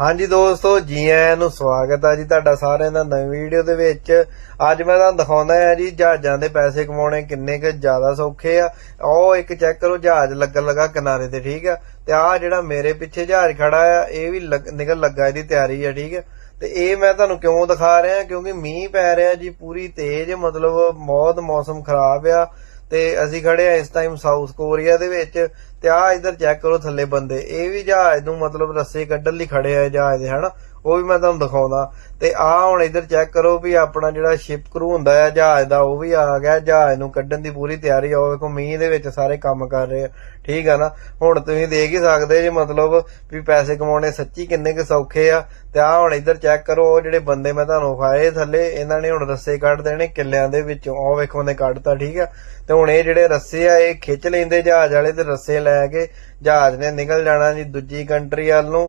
ਹਾਂਜੀ ਦੋਸਤੋ ਜੀ ਆਇਆਂ ਨੂੰ ਸਵਾਗਤ ਆ ਜੀ ਤੁਹਾਡਾ ਸਾਰਿਆਂ ਦਾ ਨਵੀਂ ਵੀਡੀਓ ਦੇ ਵਿੱਚ। ਅੱਜ ਮੈਂ ਤੁਹਾਨੂੰ ਦਿਖਾਉਂਦਾ ਆ ਜੀ ਜਹਾਜ਼ਾਂ ਦੇ ਪੈਸੇ ਕਮਾਉਣੇ ਕਿੰਨੇ ਕੁ ਜ਼ਿਆਦਾ ਸੌਖੇ ਆ। ਉਹ ਇੱਕ ਚੈੱਕ ਕਰੋ, ਜਹਾਜ਼ ਲੱਗਣ ਲੱਗਾ ਕਿਨਾਰੇ ਤੇ, ਠੀਕ ਆ? ਤੇ ਆਹ ਜਿਹੜਾ ਮੇਰੇ ਪਿੱਛੇ ਜਹਾਜ਼ ਖੜਾ ਆ, ਇਹ ਵੀ ਲੱਗ- ਨਿਕਲ ਲੱਗਾ ਇਹਦੀ ਤਿਆਰੀ ਆ, ਠੀਕ ਆ? ਤੇ ਇਹ ਮੈਂ ਤੁਹਾਨੂੰ ਕਿਉਂ ਦਿਖਾ ਰਿਹਾ? ਕਿਉਂਕਿ ਮੀਂਹ ਪੈ ਰਿਹਾ ਜੀ, ਪੂਰੀ ਤੇਜ਼, ਮਤਲਬ ਬਹੁਤ ਮੌਸਮ ਖਰਾਬ ਆ। ਤੇ ਅਸੀਂ ਖੜੇ ਆ ਇਸ ਟਾਈਮ ਸਾਊਥ ਕੋਰੀਆ ਦੇ ਵਿੱਚ। ਤੇ ਆ ਇਧਰ ਚੈੱਕ ਕਰੋ ਥੱਲੇ ਬੰਦੇ। ਇਹ ਵੀ ਜਹਾਜ਼ ਨੂੰ ਮਤਲਬ ਰੱਸੇ ਕੱਢਣ ਲਈ ਖੜੇ ਆ ਜਹਾਜ਼ ਦੇ, ਹਨਾ? ਉਹ ਵੀ ਮੈਂ ਤੁਹਾਨੂੰ ਦਿਖਾਉਂਦਾ। ਤੇ ਆ ਹੁਣ ਇਧਰ ਚੈੱਕ ਕਰੋ ਵੀ ਆਪਣਾ ਜਿਹੜਾ ਸ਼ਿਪ ਕਰੂ ਹੁੰਦਾ ਆ ਜਹਾਜ਼ ਦਾ, ਉਹ ਵੀ ਆ ਗਿਆ ਜਹਾਜ਼ ਨੂੰ ਕੱਢਣ ਦੀ ਪੂਰੀ ਤਿਆਰੀ ਆ। ਉਹ ਵੇਖੋ ਮੀਂਹ ਦੇ ਵਿੱਚ ਸਾਰੇ ਕੰਮ ਕਰ ਰਹੇ ਆ। ਠੀਕ ਆ ਨਾ? ਹੁਣ ਤੁਸੀਂ ਦੇਖ ਹੀ ਸਕਦੇ ਜੇ ਮਤਲਬ ਵੀ ਪੈਸੇ ਕਮਾਉਣੇ ਸੱਚੀ ਕਿੰਨੇ ਕੁ ਸੌਖੇ ਆ। ਤੇ ਆ ਹੁਣ ਇਧਰ ਚੈੱਕ ਕਰੋ, ਉਹ ਜਿਹੜੇ ਬੰਦੇ ਮੈਂ ਤੁਹਾਨੂੰ ਵਿਖਾਏ ਥੱਲੇ, ਇਹਨਾਂ ਨੇ ਹੁਣ ਰੱਸੇ ਕੱਢ ਦੇਣੇ ਕਿੱਲਿਆਂ ਦੇ ਵਿੱਚੋਂ। ਉਹ ਵੇਖੋ ਨੇ ਕੱਢਤਾ, ਠੀਕ ਆ? ਤੇ ਹੁਣ ਇਹ ਜਿਹੜੇ ਰੱਸੇ ਆ, ਇਹ ਖਿੱਚ ਲੈਂਦੇ ਜਹਾਜ਼ ਵਾਲੇ ਤੇ ਰੱਸੇ ਲੈ ਕੇ ਜਹਾਜ਼ ਨੇ ਨਿਕਲ ਜਾਣਾ ਜੀ ਦੂਜੀ ਕੰਟਰੀ ਵੱਲ ਨੂੰ।